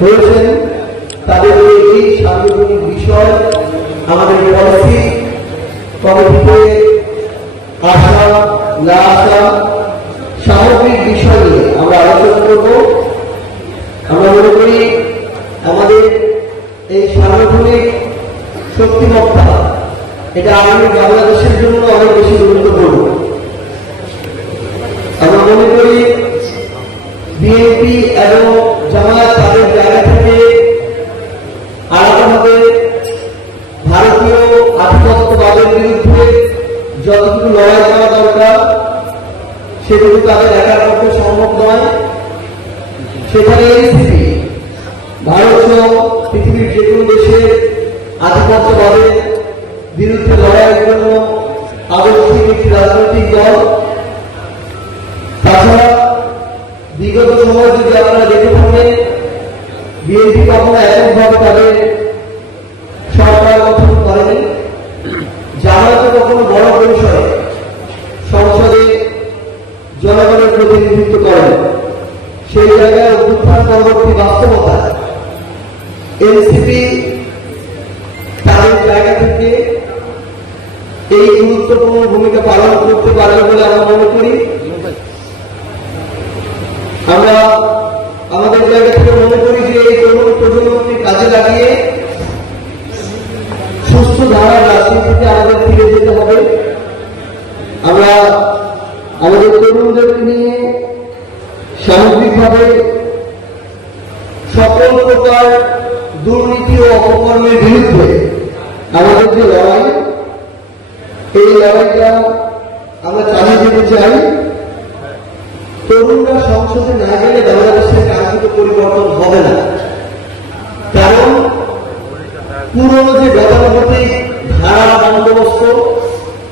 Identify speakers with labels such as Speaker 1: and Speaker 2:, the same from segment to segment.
Speaker 1: হয়েছেন তাদেরকে এই সাংগঠনিক বিষয় আমাদের পলিসি কমিটিতে আসা না আসা সামগ্রিক বিষয় নিয়ে আমরা আলোচনা করব। আমরা মনে করি আমাদের এই সাংগঠনিক শক্তিমত্তা, এটা আগামী বাংলাদেশের জন্য অনেক বেশি গুরুত্বপূর্ণ। আমরা মনে করি বিএনপি এবং আলাদাভাবে ভারতীয় আধিপত্যবাদের বিরুদ্ধে যতটুকু লড়াই করা দরকার, সেটুকু তাদের একার পক্ষে সম্ভব নয়। সেখানে এনসিপি ভারত পৃথিবীর যে কোনো দেশের আধিপত্যবাদের বিরুদ্ধে লড়াইয়ের জন্য আবশ্যিক একটি রাজনৈতিক দল। তাছাড়া বিগত সময় যদি আপনারা দেখে থাকেন, বিএনপি কখনো এককভাবে তাদের গঠন করেনি জামায়াত কখনো বড় পরিসরে সংসদে জনগণের প্রতিনিধিত্ব করেন। সেই জায়গায় অভ্যুত্থান পরবর্তী বাস্তবতা এনসিপি তাদের জায়গা থেকে এই গুরুত্বপূর্ণ ভূমিকা পালন করতে পারবে বলে আমরা মনে করি। আমরা আমাদের জায়গা থেকে মনে করি যে এই তরুণ প্রজন্মকে কাজে লাগিয়ে আমাদের তরুণদেরকে নিয়ে সামগ্রিকভাবে সকল প্রকার দুর্নীতি ও অপকর্মের বিরুদ্ধে আমাদের যে লড়াই, এই লড়াইটা আমরা চালিয়ে যেতে চাই। তরুণরা সংসদে না গেলে বাংলাদেশের কাঙ্ক্ষিত পরিবর্তন হবে না। কারণ পুরনো যে গতানুগতিক ধারা বন্দোবস্ত,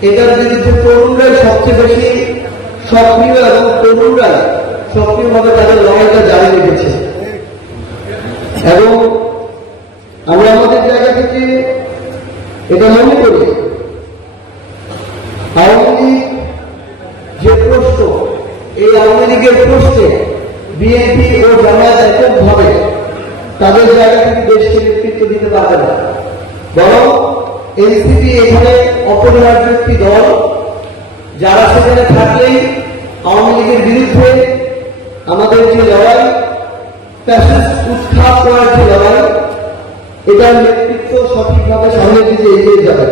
Speaker 1: এটার বিরুদ্ধে তরুণরাই সবচেয়ে বেশি সক্রিয় এবং তরুণরাই সক্রিয়ভাবে তাদের লড়াইটা জারি রেখেছে। এবং আমরা আমাদের জায়গা থেকে এটা মনে করি, আওয়ামী লীগ যে প্রশ্ন, এই আওয়ামী লীগের প্রশ্নে বিএনপি ও জামায়াত এককভাবে তাদের জায়গা থেকে দেশকে নেতৃত্ব দিতে পারবে না। বরং এনসিপি এখানে অপরিহার্য একটি দল যারা সেখানে থাকলেই আওয়ামী লীগের বিরুদ্ধে আমাদের যে লড়াই ফ্যাসিস্ট উৎখাত করার যে লড়াই, এটার নেতৃত্ব সঠিকভাবে সামনে দিকে এগিয়ে যাবে।